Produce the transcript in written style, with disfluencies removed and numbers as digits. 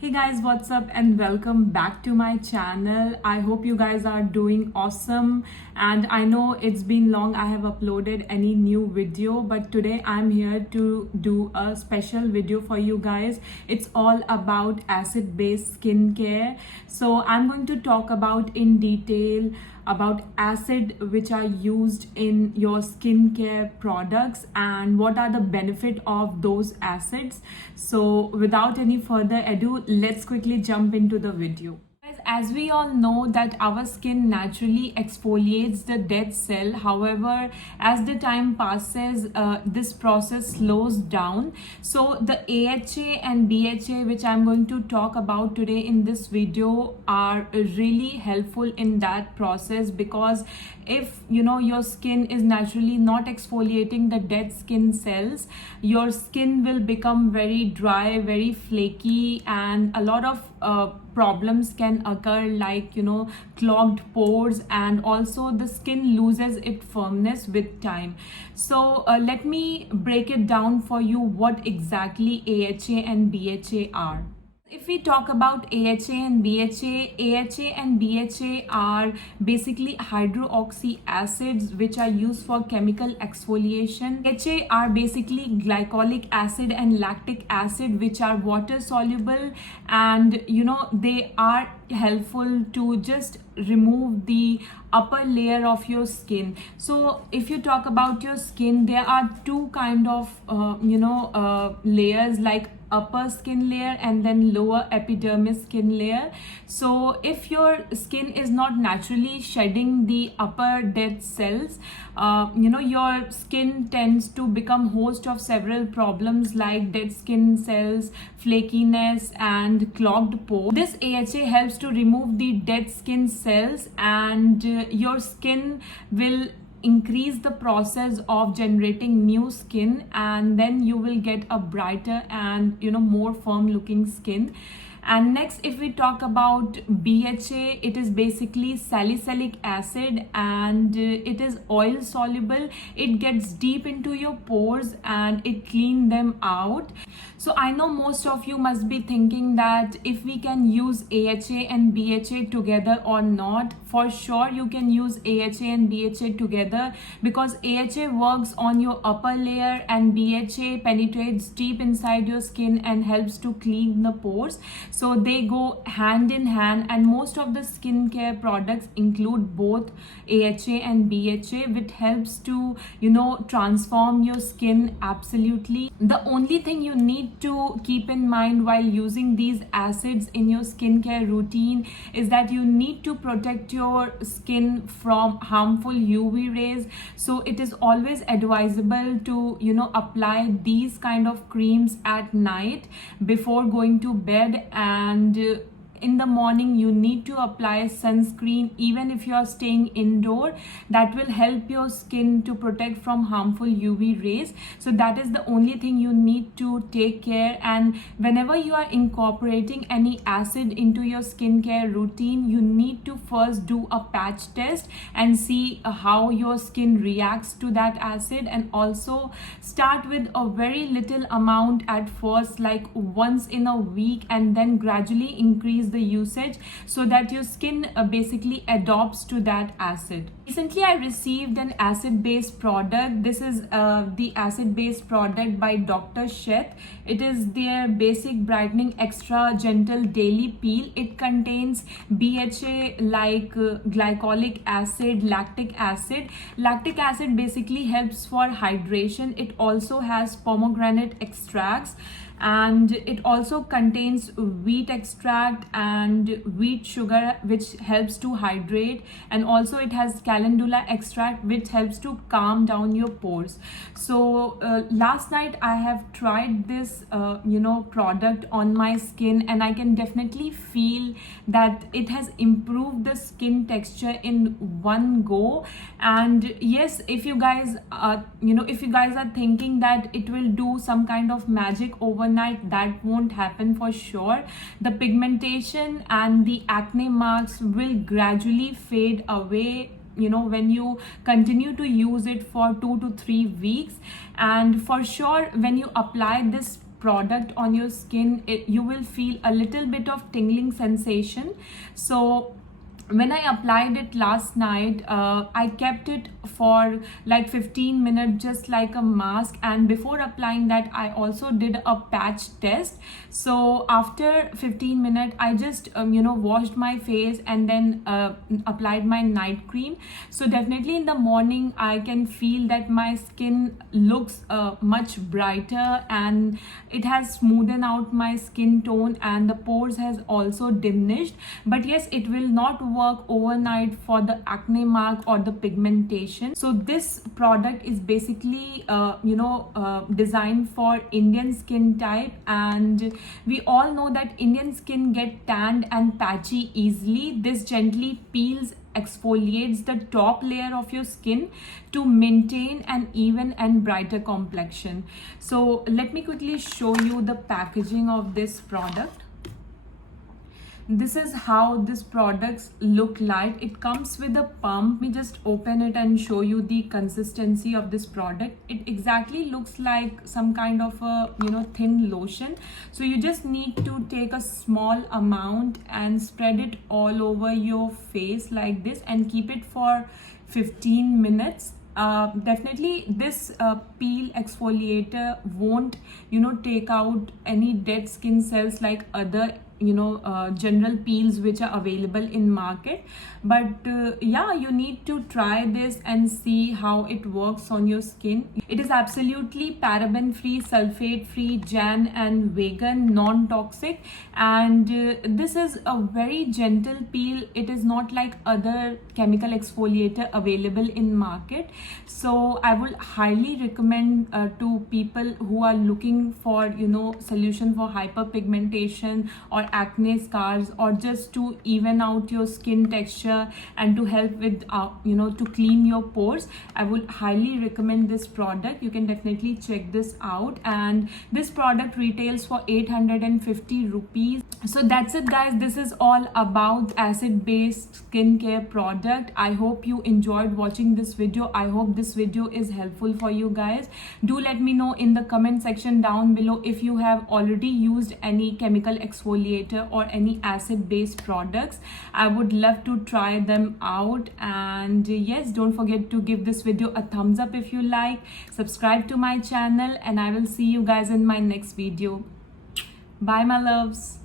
Hey guys, what's up and welcome back to my channel. I hope you guys are doing awesome, and I know it's been long I have uploaded any new video, but today I'm here to do a special video for you guys. It's all about acid-based skincare. So I'm going to talk about in detail about acid which are used in your skincare products and what are the benefit of those acids. So without any further ado, let's quickly jump into the video. As we all know that our skin naturally exfoliates the dead cell. However, as the time passes, this process slows down. So the AHA and BHA, which I'm going to talk about today in this video, are really helpful in that process, because if your skin is naturally not exfoliating the dead skin cells, your skin will become very dry, very flaky, and a lot of problems can occur, like clogged pores, and also the skin loses its firmness with time. So let me break it down for you what exactly AHA and BHA are. If we talk about AHA and BHA are basically hydroxy acids which are used for chemical exfoliation. AHA are basically glycolic acid and lactic acid, which are water soluble, and they are helpful to just remove the upper layer of your skin. So if you talk about your skin, there are two kind of layers, like upper skin layer and then lower epidermis skin layer. So if your skin is not naturally shedding the upper dead cells, your skin tends to become host of several problems like dead skin cells, flakiness, and clogged pores. This AHA helps to remove the dead skin cells, and your skin will increase the process of generating new skin, and then you will get a brighter and more firm looking skin. And next, if we talk about BHA, it is basically salicylic acid, and it is oil soluble. It gets deep into your pores and it cleans them out. So I know most of you must be thinking that if we can use AHA and BHA together or not. For sure you can use AHA and BHA together, because AHA works on your upper layer and BHA penetrates deep inside your skin and helps to clean the pores. So they go hand in hand, and most of the skincare products include both AHA and BHA, which helps to transform your skin absolutely. The only thing you need to keep in mind while using these acids in your skincare routine is that you need to protect your skin from harmful UV rays. So it is always advisable to apply these kind of creams at night before going to bed, and in the morning you need to apply sunscreen even if you are staying indoor. That will help your skin to protect from harmful UV rays. So that is the only thing you need to take care. And whenever you are incorporating any acid into your skincare routine, you need to first do a patch test and see how your skin reacts to that acid, and also start with a very little amount at first, like once in a week, and then gradually increase the usage so that your skin basically adopts to that acid. Recently I received an acid based product. This is the acid based product by Dr. Sheth. It is their basic brightening extra gentle daily peel. It contains BHA, like glycolic acid, lactic acid. Lactic acid basically helps for hydration. It also has pomegranate extracts, and it also contains wheat extract and wheat sugar, which helps to hydrate, and also it has calendula extract, which helps to calm down your pores. So last night I have tried this product on my skin, and I can definitely feel that it has improved the skin texture in one go. And yes, if you guys are thinking that it will do some kind of magic overnight, that won't happen for sure. The pigmentation and the acne marks will gradually fade away when you continue to use it for 2 to 3 weeks. And for sure, when you apply this product on your skin, you will feel a little bit of tingling sensation. So when I applied it last night, I kept it for like 15 minutes just like a mask, and before applying that I also did a patch test. So after 15 minutes I just washed my face and then applied my night cream. So definitely in the morning I can feel that my skin looks much brighter, and it has smoothened out my skin tone, and the pores has also diminished. But yes, it will not work overnight for the acne mark or the pigmentation. So this product is basically designed for Indian skin type, and we all know that Indian skin get tanned and patchy easily. This gently peels, exfoliates the top layer of your skin to maintain an even and brighter complexion. So let me quickly show you the packaging of this product. This is how this products look like. It comes with a pump. Let me just open it and show you the consistency of this product. It exactly looks like some kind of a thin lotion. So you just need to take a small amount and spread it all over your face like this and keep it for 15 minutes. Definitely this peel exfoliator won't take out any dead skin cells like other general peels which are available in market. But yeah, you need to try this and see how it works on your skin. It is absolutely paraben free, sulfate free, jan and vegan, non-toxic, and this is a very gentle peel. It is not like other chemical exfoliator available in market. So I will highly recommend to people who are looking for solution for hyperpigmentation or acne scars, or just to even out your skin texture and to help with to clean your pores. I would highly recommend this product. You can definitely check this out, and this product retails for 850 rupees. So that's it guys, this is all about acid based skincare product. I hope you enjoyed watching this video. I hope this video is helpful for you guys. Do let me know in the comment section down below if you have already used any chemical exfoliator or any acid based products. I would love to try them out. And yes, don't forget to give this video a thumbs up if you like, subscribe to my channel, and I will see you guys in my next video. Bye my loves.